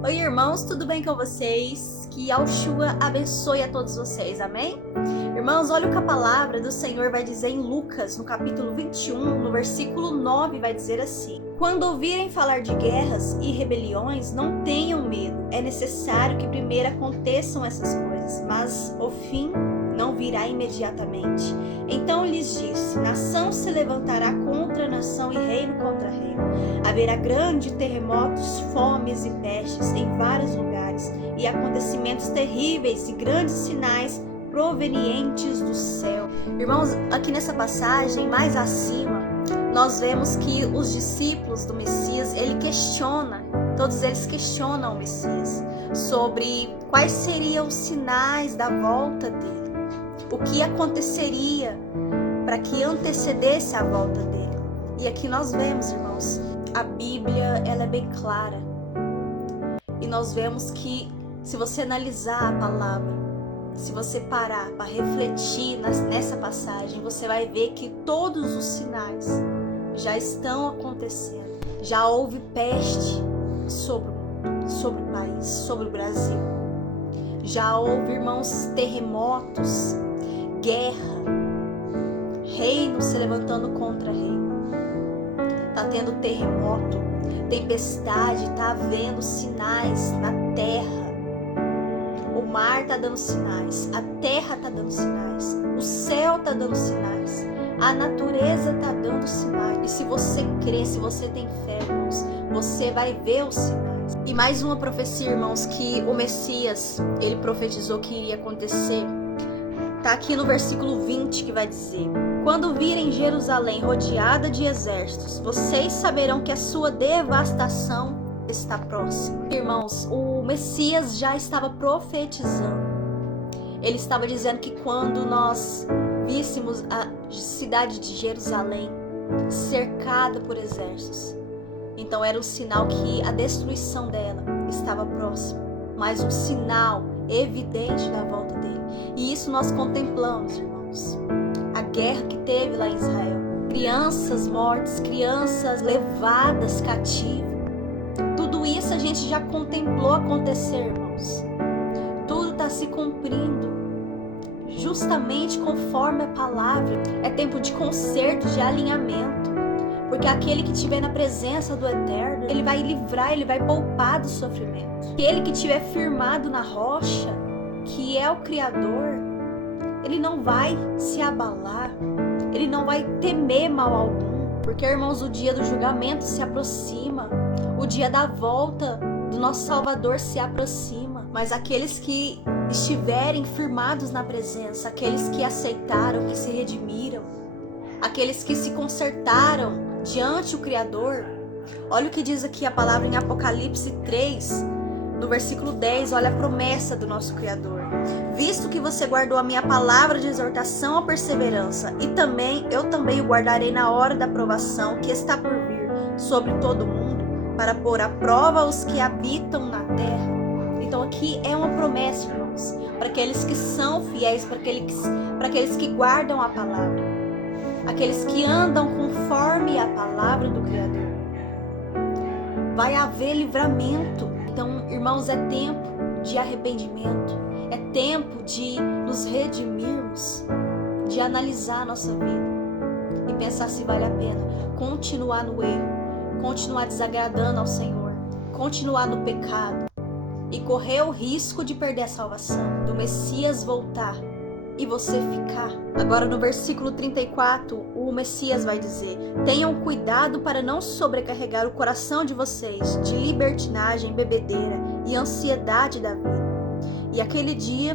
Oi, irmãos, tudo bem com vocês? Que Yahshua abençoe a todos vocês, amém? Irmãos, olha o que a palavra do Senhor vai dizer em Lucas, no capítulo 21, no versículo 9, vai dizer assim: Quando ouvirem falar de guerras e rebeliões, não tenham medo. É necessário que primeiro aconteçam essas coisas, mas o fim não virá imediatamente. Então lhes disse: nação se levantará contra nação e reino contra reino. Haverá grandes terremotos, fomes e pestes em vários lugares, e acontecimentos terríveis e grandes sinais provenientes do céu. Irmãos, aqui nessa passagem, mais acima, nós vemos que os discípulos do Messias, todos eles questionam o Messias sobre quais seriam os sinais da volta dele. O que aconteceria para que antecedesse a volta dele. E aqui nós vemos, irmãos, a Bíblia, ela é bem clara. E nós vemos que, se você analisar a palavra, se você parar para refletir nessa passagem, você vai ver que todos os sinais já estão acontecendo. Já houve peste sobre o mundo, sobre o país, sobre o Brasil. Já houve, irmãos, terremotos, guerra, reino se levantando contra reino. Tá tendo terremoto, tempestade, tá havendo sinais na terra. O mar tá dando sinais, a terra tá dando sinais, o céu tá dando sinais, a natureza tá dando sinais. E se você crê, se você tem fé, irmãos, você vai ver os sinais. E mais uma profecia, irmãos, que o Messias, ele profetizou que iria acontecer. Tá aqui no versículo 20 que vai dizer: Quando virem Jerusalém rodeada de exércitos, vocês saberão que a sua devastação está próxima. Irmãos, o Messias já estava profetizando. Ele estava dizendo que quando nós víssemos a cidade de Jerusalém cercada por exércitos, então era um sinal que a destruição dela estava próxima, mas um sinal evidente da volta dele. E isso nós contemplamos, irmãos. A guerra que teve lá em Israel. Crianças mortas, crianças levadas cativas. Tudo isso a gente já contemplou acontecer, irmãos. Tudo está se cumprindo justamente conforme a palavra. É tempo de conserto, de alinhamento. Porque aquele que estiver na presença do Eterno, ele vai livrar, ele vai poupar do sofrimento. Aquele que estiver firmado na rocha, que é o Criador, ele não vai se abalar, ele não vai temer mal algum. Porque, irmãos, o dia do julgamento se aproxima, o dia da volta do nosso Salvador se aproxima. Mas aqueles que estiverem firmados na presença, aqueles que aceitaram, que se redimiram, aqueles que se consertaram diante do Criador. Olha o que diz aqui a palavra em Apocalipse 3, no versículo 10, olha a promessa do nosso Criador. Visto que você guardou a minha palavra de exortação à perseverança, e eu também o guardarei na hora da provação que está por vir sobre todo o mundo, para pôr à prova os que habitam na terra. Então aqui é uma promessa, irmãos, para aqueles que são fiéis, para aqueles que guardam a palavra, aqueles que andam conforme a palavra do Criador. Vai haver livramento. Então, irmãos, é tempo de arrependimento, é tempo de nos redimirmos, de analisar a nossa vida e pensar se vale a pena continuar no erro, continuar desagradando ao Senhor, continuar no pecado e correr o risco de perder a salvação, do Messias voltar e você ficar. Agora no versículo 34, o Messias vai dizer: tenham cuidado para não sobrecarregar o coração de vocês de libertinagem, bebedeira e ansiedade da vida. E aquele dia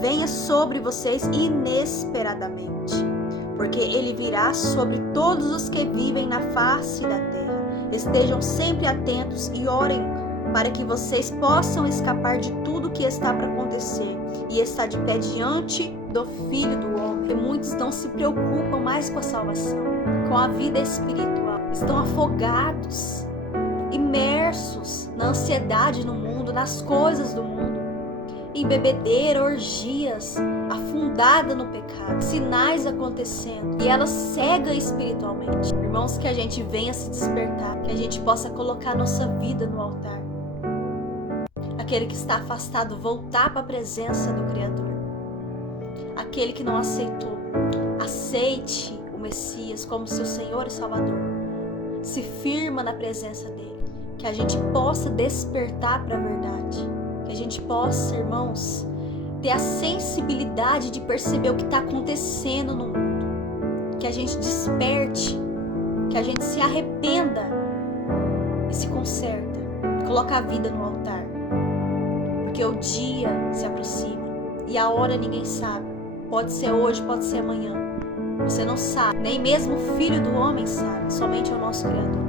venha sobre vocês inesperadamente, porque ele virá sobre todos os que vivem na face da terra. Estejam sempre atentos e orem para que vocês possam escapar de tudo que está para acontecer e estar de pé diante do Filho do Homem. E muitos não se preocupam mais com a salvação, com a vida espiritual. Estão afogados, imersos na ansiedade no mundo, nas coisas do mundo, em bebedeira, orgias, afundada no pecado, sinais acontecendo e ela cega espiritualmente. Irmãos, que a gente venha se despertar, que a gente possa colocar nossa vida no altar. aquele que está afastado voltar para a presença do Criador. Aquele que não aceitou, aceite o Messias como seu Senhor e Salvador. Se firma na presença dele. Que a gente possa despertar para a verdade. Que a gente possa, irmãos, ter a sensibilidade de perceber o que está acontecendo no mundo. Que a gente desperte, que a gente se arrependa e se conserta. Coloca a vida no altar. Porque o dia se aproxima e a hora ninguém sabe. Pode ser hoje, pode ser amanhã. Você não sabe, nem mesmo o Filho do Homem sabe, somente o nosso Criador.